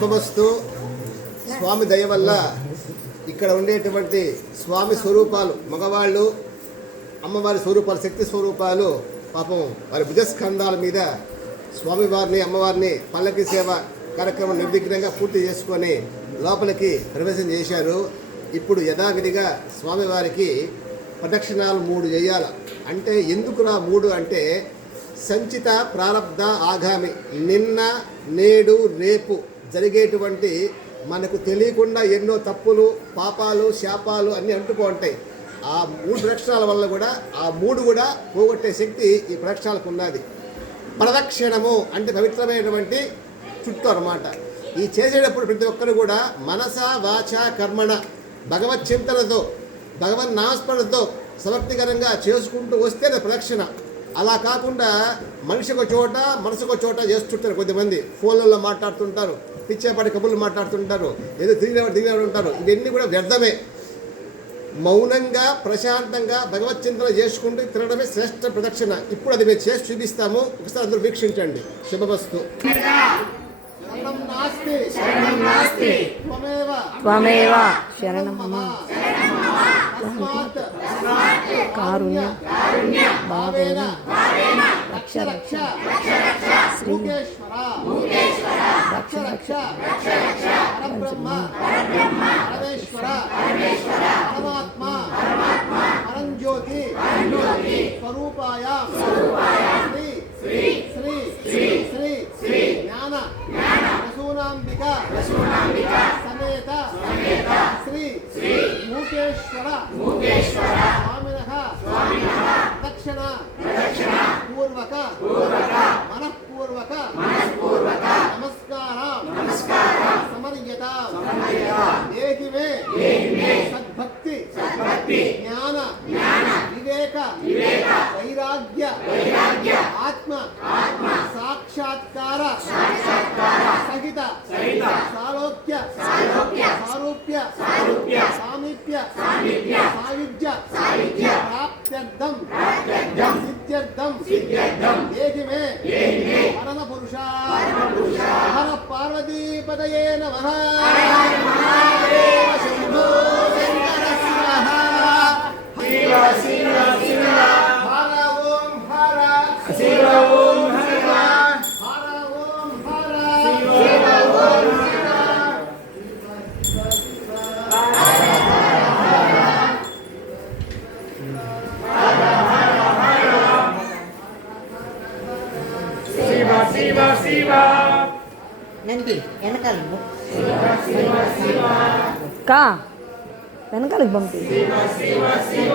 శుభమస్తు. స్వామి దయ వల్ల ఇక్కడ ఉండేటువంటి స్వామి స్వరూపాలు, మగవాళ్ళు అమ్మవారి స్వరూపాలు, శక్తి స్వరూపాలు పాపం వారి భుజస్కంధాల మీద స్వామివారిని అమ్మవారిని పల్లకి సేవ కార్యక్రమం నిర్విఘ్నంగా పూర్తి చేసుకొని లోపలికి ప్రవేశం చేశారు. ఇప్పుడు యథావిధిగా స్వామివారికి ప్రదక్షిణాలు 3 చేయాల. అంటే ఎందుకురా 3 అంటే సంచిత ప్రారబ్ధ ఆగామి, నిన్న నేడు రేపు జరిగేటువంటి మనకు తెలియకుండా ఎన్నో తప్పులు పాపాలు శాపాలు అన్నీ అంటుకో ఉంటాయి. ఆ 3 ప్రదక్షిణాల వల్ల కూడా ఆ 3 కూడా పోగొట్టే శక్తి ఈ ప్రదక్షిణాలకు ఉన్నది. ప్రదక్షిణము అంటే పవిత్రమైనటువంటి చుట్టూ అన్నమాట. ఈ చేసేటప్పుడు ప్రతి ఒక్కరు కూడా మనస వాచ కర్మణ భగవత్ చింతనతో భగవన్ నామస్మరణతో సమర్థికరంగా చేసుకుంటూ వస్తే ప్రదక్షిణ. అలా కాకుండా మనిషికి చోట మనసుకు చోట చేస్తుంటారు. కొద్దిమంది ఫోన్లలో మాట్లాడుతుంటారు, పిచ్చేపాటి కబుర్లు మాట్లాడుతుంటారు, ఏదో తిరిగినవాడు ఉంటారు. ఇవన్నీ కూడా వ్యర్థమే. మౌనంగా ప్రశాంతంగా భగవత్ చింతన చేసుకుంటూ తిరగడమే శ్రేష్ఠ ప్రదక్షిణ. ఇప్పుడు అది మేము చేసి చూపిస్తాము, ఒకసారి అందరూ వీక్షించండి. శుభమస్తు. త్వమేవ శరణం మమ కారుణ్య భావేన రక్ష రక్ష శ్రీ రక్ష రక్ష పరబ్రహ్మ పరమేశ్వర పరమాత్మ పరంజ్యోతి స్వరూపాయ శ్రీ శ్రీ శ్రీ శ్రీ శ్రీ జ్ఞాన రసూనాంబిక సమేత శ్రీ శ్రీ మూకేశ్వర స్వామినః దక్షిణ పూర్వక మనఃపూర్వక నమస్కారం సమర్యత దేహిమే సద్భక్తి జ్ఞాన వివేక వైరాగ్య ఆత్మ సాక్షాత్కార సహిత సాలోక్య సారూప్య సామీప్య సాయుజ్య ప్రాప్త్యర్థం సిద్ధ్యర్థం దేహిమే పరమ పురుష హర పార్వతీపతయే నమః. శంభో శంకర శివ శివ శివ హర ఓం హర శివ ఓం హర హర ఓం హర శివ ఓం శివ శివ శివ నంది వెనకాల కా వెనకాలకి పంపి. శివ శివ శివ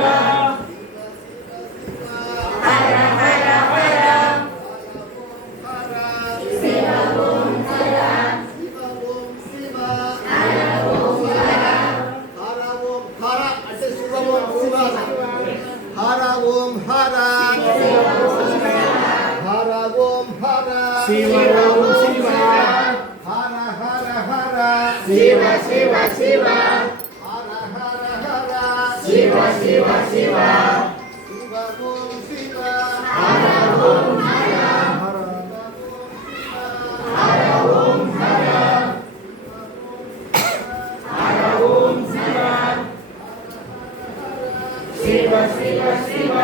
శివ హర హర హర శివ శివ శివ శివ ఓం శివ హర ఓం హర హర ఓం హర హర ఓం శివ శివ శివ శివ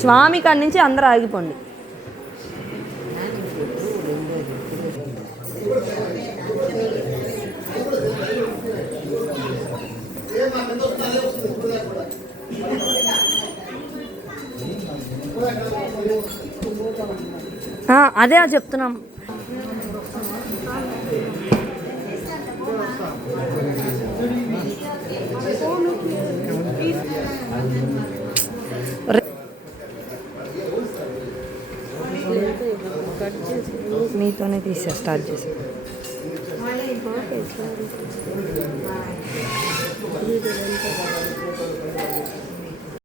స్వామి కాడి నుంచి అందరూ ఆగిపోండి. అదే చెప్తున్నాం. మీతోనే తీసా స్టార్ట్ చేసి.